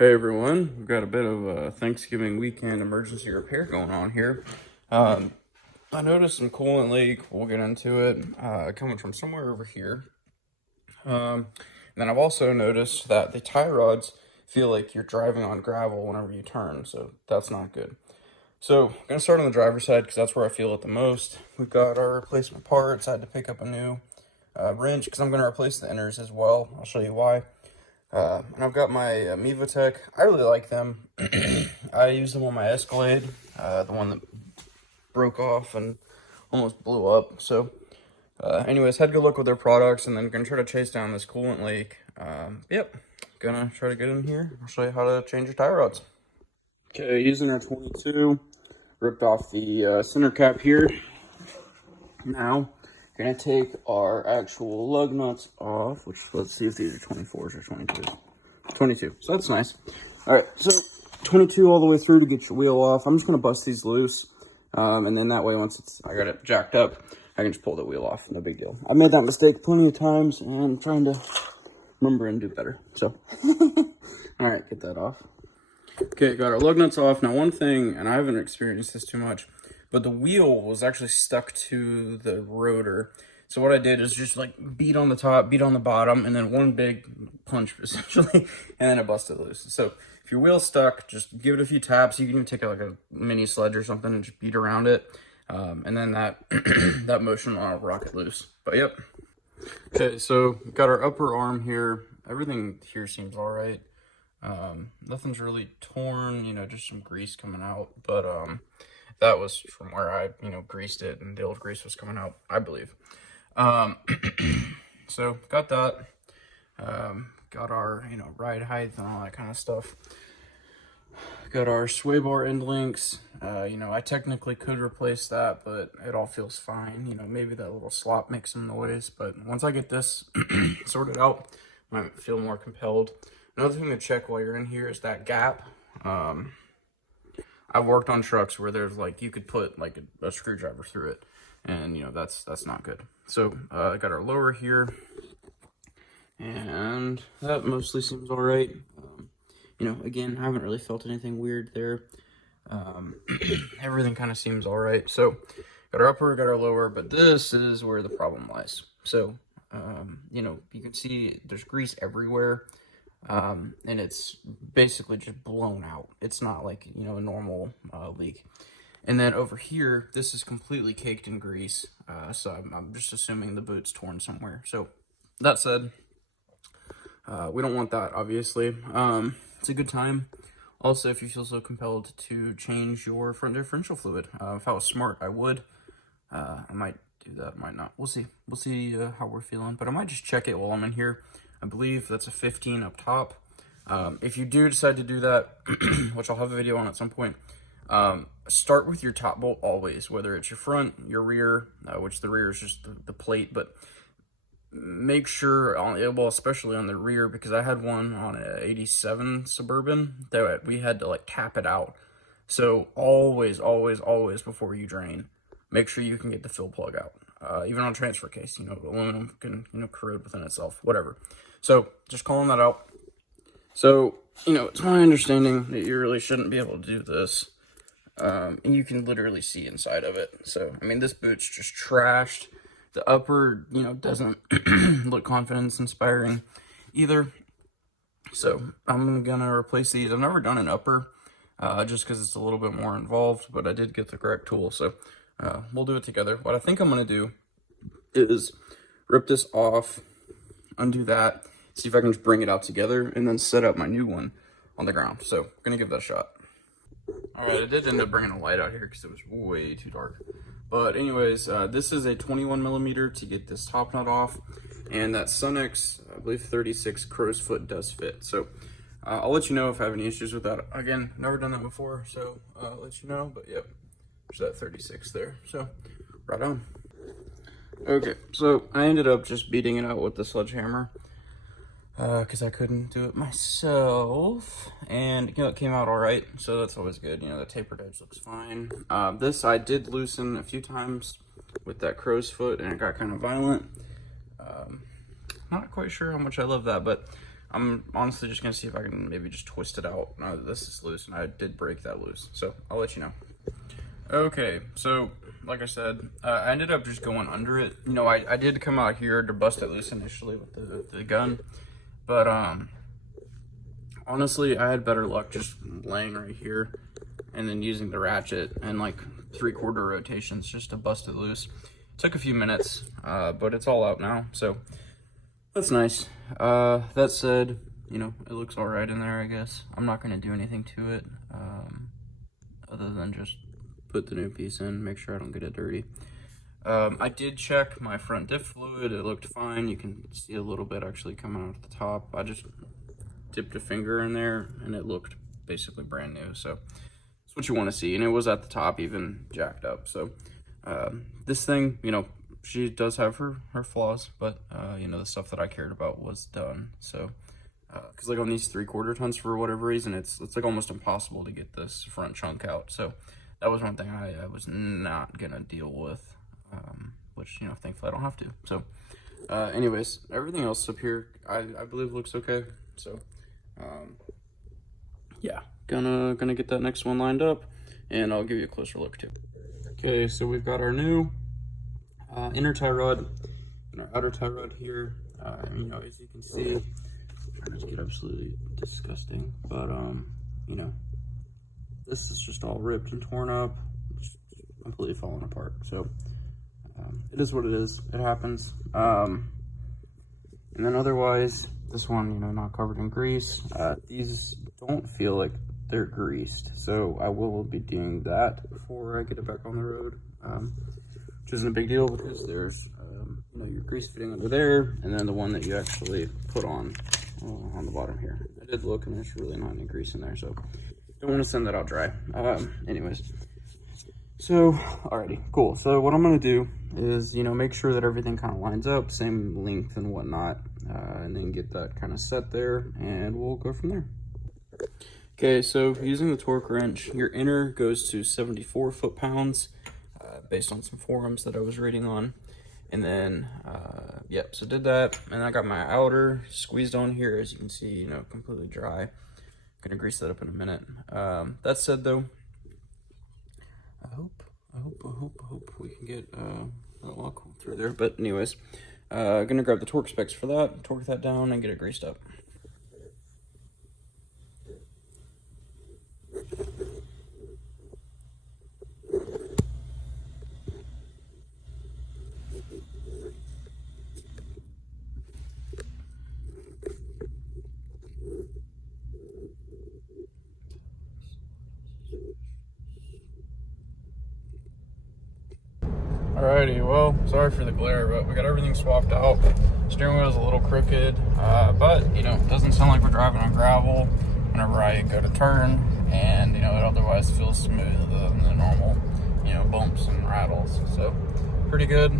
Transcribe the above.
Hey everyone, we've got a bit of a Thanksgiving weekend emergency repair going on here. Um, I noticed some coolant leak, we'll get into it, coming from somewhere over here. And then I've also noticed that the tie rods feel like you're driving on gravel whenever you turn, so that's not good. So I'm going to start on the driver's side because that's where I feel it the most. We've got our replacement parts. I had to pick up a new wrench because I'm going to replace the inners as well. I'll show you why. And I've got my Mevotech. I really like them. I use them on my Escalade, the one that broke off and almost blew up. So, anyways, had a good look with their products, and then gonna try to chase down this coolant leak. Yep, gonna try to get in here. I'll show you how to change your tie rods. Okay, using our 22, ripped off the center cap here. Now, gonna take our actual lug nuts off, which let's see if these are 24s or 22s. 22, so that's nice. All right, so 22 all the way through to get your wheel off. I'm just gonna bust these loose, and then that way once I got it jacked up, I can just pull the wheel off. No big deal. I've made that mistake plenty of times, and I'm trying to remember and do better. So, all right, get that off. Okay, got our lug nuts off. Now one thing, and I haven't experienced this too much, but the wheel was actually stuck to the rotor. So what I did is just like beat on the top, beat on the bottom, and then one big punch essentially, and then it busted loose. So if your wheel's stuck, just give it a few taps. You can even take like a mini sledge or something and just beat around it. And then that that motion will rock it loose. But yep. Okay, so got our upper arm here. Everything here seems all right. Nothing's really torn, just some grease coming out, but that was from where I greased it, and the old grease was coming out, I believe. So got that. Got our ride height and all that kind of stuff. Got our sway bar end links. I technically could replace that, but it all feels fine. Maybe that little slop makes some noise, but once I get this sorted out, I might feel more compelled. Another thing to check while you're in here is that gap. I've worked on trucks where there's like, you could put like a screwdriver through it, and that's not good. So I got our lower here, and that mostly seems all right. Again, I haven't really felt anything weird there. Everything kind of seems all right. So got our upper, got our lower, but this is where the problem lies. So, you can see there's grease everywhere. And it's basically just blown out. It's not like, a normal leak. And then over here, this is completely caked in grease. So I'm just assuming the boot's torn somewhere. So that said, we don't want that, obviously. It's a good time. Also, if you feel so compelled to change your front differential fluid. If I was smart, I would. I might do that, might not. We'll see. We'll see how we're feeling. But I might just check it while I'm in here. I believe that's a 15 up top. If you do decide to do that, which I'll have a video on at some point, start with your top bolt always, whether it's your front, your rear, which the rear is just the plate, but make sure, well, especially on the rear, because I had one on an 87 Suburban that we had to like tap it out. So always, always, always before you drain, make sure you can get the fill plug out. Even on transfer case, aluminum can, corrode within itself, whatever. So just calling that out. So, it's my understanding that you really shouldn't be able to do this. And you can literally see inside of it. So, this boot's just trashed. The upper, doesn't look confidence inspiring either. So I'm gonna replace these. I've never done an upper, just because it's a little bit more involved, but I did get the correct tool. So we'll do it together. What I think I'm gonna do is rip this off, undo that, see if I can just bring it out together, and then set up my new one on the ground. So I'm gonna give that a shot. All right, I did end up bringing a light out here because it was way too dark. But anyways, this is a 21 millimeter to get this top nut off, and that Sunex, I believe 36 crow's foot does fit. So I'll let you know if I have any issues with that. Again, never done that before, so I'll let you know. But yep, there's that 36 there. So right on. Okay, so I ended up just beating it out with the sledgehammer because I couldn't do it myself, and it came out all right, so that's always good. The tapered edge looks fine. This I did loosen a few times with that crow's foot, and it got kind of violent. Not quite sure how much I love that, but I'm honestly just gonna see if I can maybe just twist it out. This is loose, and I did break that loose, so I'll let you know. Okay, so like I said, I ended up just going under it. You know, I did come out here to bust it loose initially with the gun, but honestly, I had better luck just laying right here and then using the ratchet and like 3/4 rotations just to bust it loose. Took a few minutes, but it's all out now, so that's nice. That said, you know, it looks all right in there, I guess. I'm not gonna do anything to it, other than just put the new piece in, make sure I don't get it dirty. I did check my front diff fluid. It looked fine. You can see a little bit actually coming out at the top. I just dipped a finger in there and it looked basically brand new. So that's what you want to see. And it was at the top even jacked up. So this thing, you know, she does have her flaws, but you know, the stuff that I cared about was done. So because like on these 3/4 tons, for whatever reason, it's like almost impossible to get this front chunk out. So that was one thing I was not gonna deal with, which, you know, thankfully I don't have to. So anyways, everything else up here I believe looks okay. So yeah, gonna get that next one lined up, and I'll give you a closer look too. Okay, so we've got our new inner tie rod and our outer tie rod here. You know, as you can see, I'm trying not to get absolutely disgusting, but you know, this is just all ripped and torn up, just completely falling apart. So it is what it is. It happens. And then otherwise, this one, you know, not covered in grease. These don't feel like they're greased, so I will be doing that before I get it back on the road, which isn't a big deal because there's you know, your grease fitting under there, and then the one that you actually put on the bottom here. I did look, and there's really not any grease in there, so don't want to send that out dry. Anyways, so alrighty, cool. So what I'm gonna do is, you know, make sure that everything kind of lines up, same length and whatnot, and then get that kind of set there, and we'll go from there. Okay, so using the torque wrench, your inner goes to 74 foot-pounds, based on some forums that I was reading on. And then, yep, so did that, and I got my outer squeezed on here, as you can see, you know, completely dry. Gonna grease that up in a minute. That said, though, I hope we can get a lock through there. But anyways, gonna grab the torque specs for that, torque that down, and get it greased up. Alrighty, well, sorry for the glare, but we got everything swapped out. Steering wheel is a little crooked, but, you know, it doesn't sound like we're driving on gravel whenever I go to turn, and, you know, it otherwise feels smooth than the normal, you know, bumps and rattles. So, pretty good.